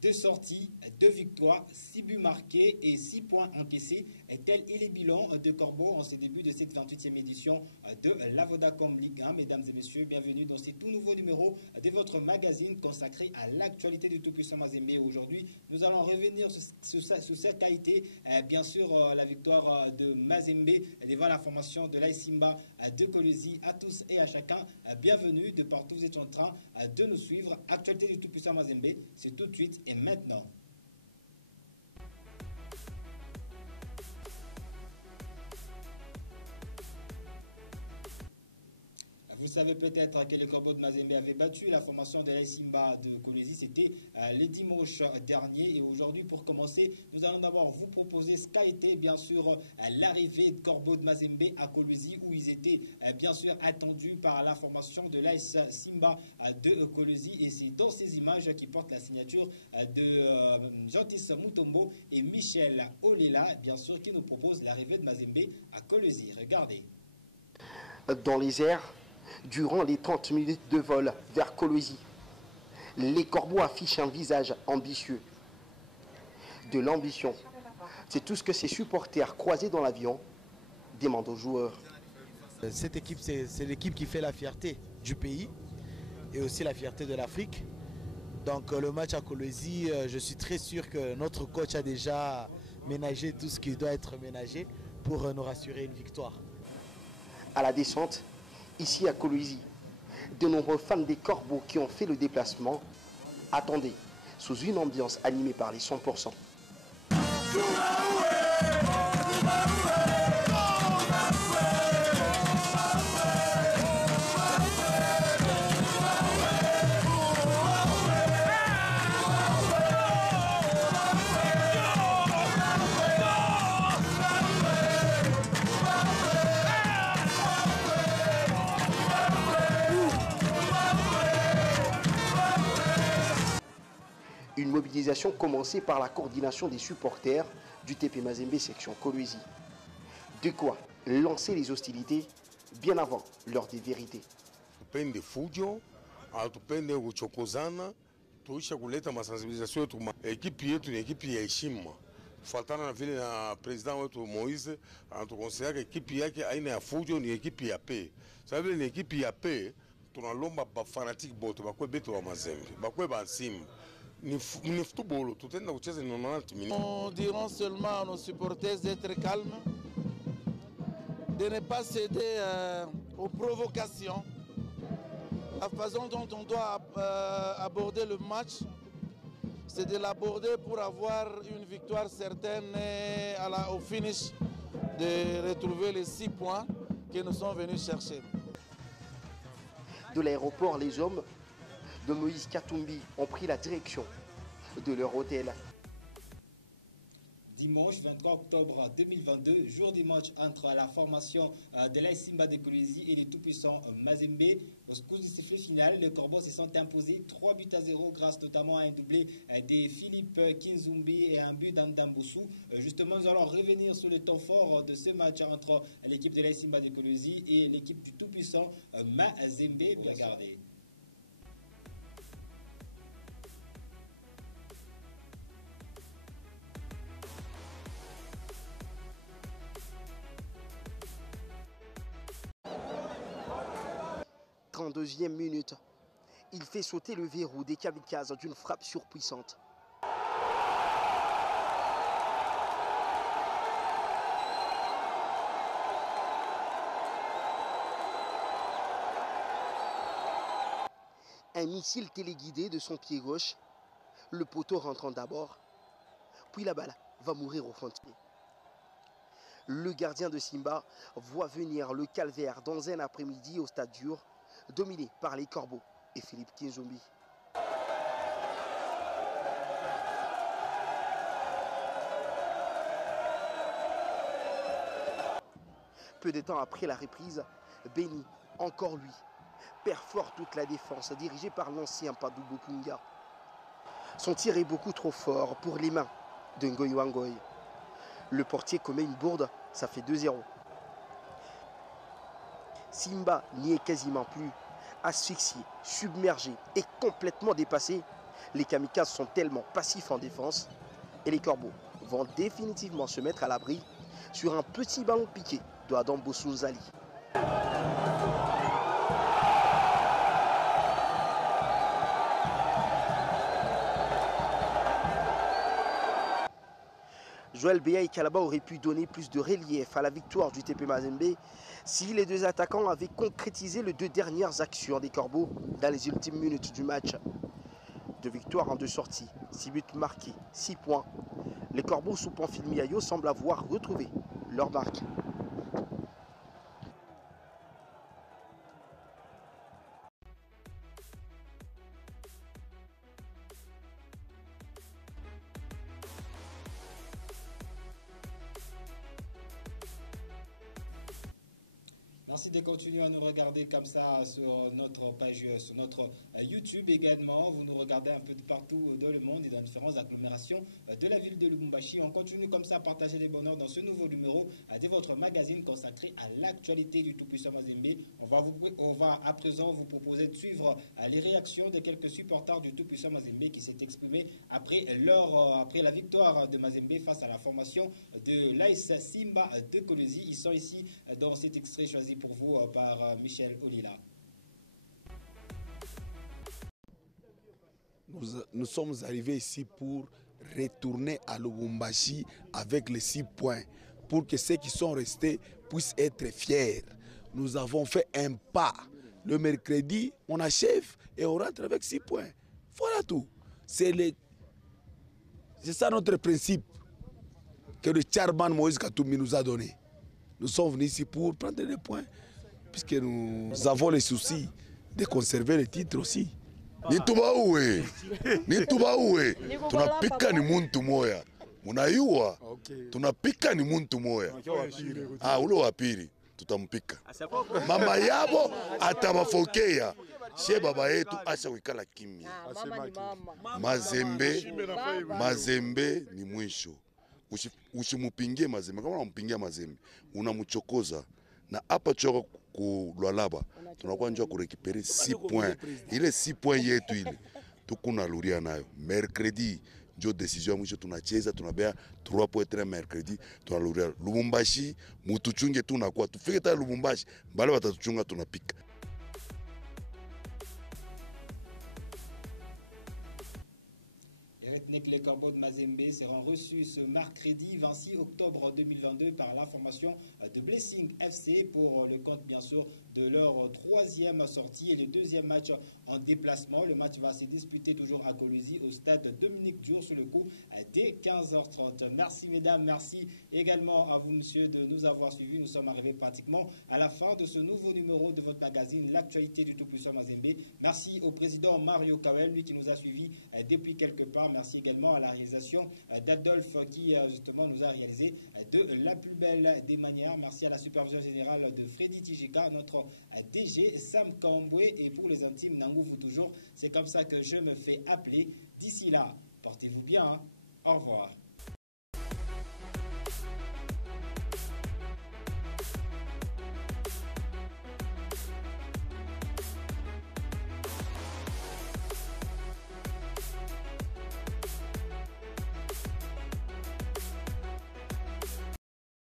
2 sorties, 2 victoires, 6 buts marqués et 6 points encaissés. Tel est le bilan de Corbeau en ce début de cette 28e édition de la Vodacom Ligue 1. Mesdames et messieurs, bienvenue dans ce tout nouveau numéro de votre magazine consacré à l'actualité du tout-puissant Mazembe. Aujourd'hui, nous allons revenir sur sa qualité. Bien sûr, la victoire de Mazembe devant la formation de l'AS Simba de Kolwezi. À tous et à chacun, bienvenue de partout où vous êtes en train de nous suivre. Actualité du tout-puissant Mazembe, c'est tout de suite et maintenant. Vous savez peut-être que le Corbeau de Mazembe avait battu la formation de l'AS Simba de Kolwezi. C'était le dimanche dernier. Et aujourd'hui, pour commencer, nous allons d'abord vous proposer ce qu'a été bien sûr l'arrivée de Corbeau de Mazembe à Kolwezi, où ils étaient bien sûr attendus par la formation de l'AS Simba de Kolwezi. Et c'est dans ces images qui portent la signature de Jean-Tis Mutombo et Michel Olela, bien sûr, qui nous proposent l'arrivée de Mazembe à Kolwezi. Regardez. Dans les airs, durant les 30 minutes de vol vers Kolwezi, les Corbeaux affichent un visage ambitieux. De l'ambition, c'est tout ce que ces supporters croisés dans l'avion demandent aux joueurs. Cette équipe, c'est l'équipe qui fait la fierté du pays et aussi la fierté de l'Afrique. Donc le match à Kolwezi, je suis très sûr que notre coach a déjà ménagé tout ce qui doit être ménagé pour nous rassurer une victoire. À la descente, ici à Kolwezi, de nombreux fans des Corbeaux qui ont fait le déplacement attendaient sous une ambiance animée par les 100%. Une mobilisation commencée par la coordination des supporters du TP Mazembe section Kolwezi. De quoi lancer les hostilités bien avant l'heure des vérités. Tupende fujo, tupende kuchokozana, tuisha kuleta masensibilisation yetu. Ekipi yetu ni ekipi ya heshima. Kufuatana na vile na president wetu Moise anatukonsea ekipi yake aina ya fujo ni ekipi ya paix. Sasa vile ni ekipi ya paix, tunalomba ba fanatique bote bakwe beto wa Mazembe, bakwe ba Simba. Nous dirons seulement à nos supporters d'être calmes, de ne pas céder aux provocations. La façon dont on doit aborder le match, c'est de l'aborder pour avoir une victoire certaine et au finish de retrouver les 6 points que nous sommes venus chercher. De l'aéroport, les hommes de Moïse Katumbi ont pris la direction de leur hôtel. Dimanche 23 octobre 2022, jour du match entre la formation de l'AS Simba de Kolwezi et les tout-puissants Mazembe. Au coup du sifflet final, les Corbeaux se sont imposés 3-0 grâce notamment à un doublé de Philippe Kinzumbi et un but d'Andambusu. Justement, nous allons revenir sur le temps fort de ce match entre l'équipe de l'AS Simba de Kolwezi et l'équipe du tout-puissant Mazembe. Bien gardé. En deuxième minute, il fait sauter le verrou des kamikazes d'une frappe surpuissante. Un missile téléguidé de son pied gauche, le poteau rentrant d'abord, puis la balle va mourir au fond de pied. Le gardien de Simba voit venir le calvaire dans un après-midi au stade dur, dominé par les Corbeaux et Philippe Kinzumbi. Peu de temps après la reprise, Béni, encore lui, perfore toute la défense dirigée par l'ancien Padou Bokunga. Son tir est beaucoup trop fort pour les mains de Ngoy Wangoy. Le portier commet une bourde, ça fait 2-0. Simba n'y est quasiment plus. Asphyxié, submergé et complètement dépassé, Les kamikazes sont tellement passifs en défense et les corbeaux vont définitivement se mettre à l'abri sur un petit ballon piqué de Adam Boussounzali. Joël Béa et Kalaba auraient pu donner plus de relief à la victoire du TP Mazembe si les deux attaquants avaient concrétisé les deux dernières actions des Corbeaux dans les ultimes minutes du match. 2 victoires en 2 sorties, 6 buts marqués, 6 points. Les Corbeaux sous Pamphile semblent avoir retrouvé leur marque. Merci de continuer à nous regarder comme ça sur notre page, sur notre YouTube également. Vous nous regardez un peu de partout dans le monde et dans différentes agglomérations de la ville de Lubumbashi. On continue comme ça à partager les bonheurs dans ce nouveau numéro de votre magazine consacré à l'actualité du tout-puissant Mazembe. On va à présent vous proposer de suivre les réactions de quelques supporters du tout-puissant Mazembe qui s'est exprimé après la victoire de Mazembe face à la formation de l'AS Simba de Kolwezi. Ils sont ici dans cet extrait choisi pour vous par Michel Olila. Nous sommes arrivés ici pour retourner à Lubumbashi avec les 6 points, pour que ceux qui sont restés puissent être fiers. Nous avons fait un pas. Le mercredi, on achève et on rentre avec 6 points. Voilà tout. C'est ça notre principe que le Tcharban Moïse Katoumi nous a donné. Nous sommes venus ici pour prendre des points, puisque nous avons les soucis de conserver les titres aussi. Nitubaue tunapika ni muntu moya munayua tunapika ni muntu moya ule wa pili tutampika mama yabo atabafokea she baba yetu asha wikala kimya. Mazembe ni mwisho. Usimupingie Mazembe. Kama unampingia Mazembe unamchokoza, na hapa choka kulwalaba tunakuwa njoo kurekipere 6 points. Ile 6 points yetu ile tukuna luria nayo mercredi ndio decision mwisho tunacheza, tunabea 3 points mercredi tunaluria Lubumbashi. Mutuchunge tunakuwa tufike ta Lubumbashi bale watatuchunga tunapika. Et retenez que les Corbeaux de Mazembe seront reçus ce mercredi 26 octobre 2022 par la formation de Blessing FC pour le compte bien sûr de leur 3e sortie et le 2e match en déplacement. Le match va se disputer toujours à Kolwezi au stade Dominique Diour sur le coup dès 15h30. Merci mesdames, merci également à vous monsieur de nous avoir suivis. Nous sommes arrivés pratiquement à la fin de ce nouveau numéro de votre magazine L'actualité du tout-puissant Mazembe. Merci au président Mario Kawel, lui qui nous a suivis depuis quelque part. Merci également à la réalisation d'Adolphe qui justement nous a réalisé de la plus belle des manières. Merci à la supervision générale de Freddy Tijika, notre DG Sam Kambwe, et pour les intimes, Nangouvou toujours. C'est comme ça que je me fais appeler. D'ici là, portez-vous bien. Hein. Au revoir.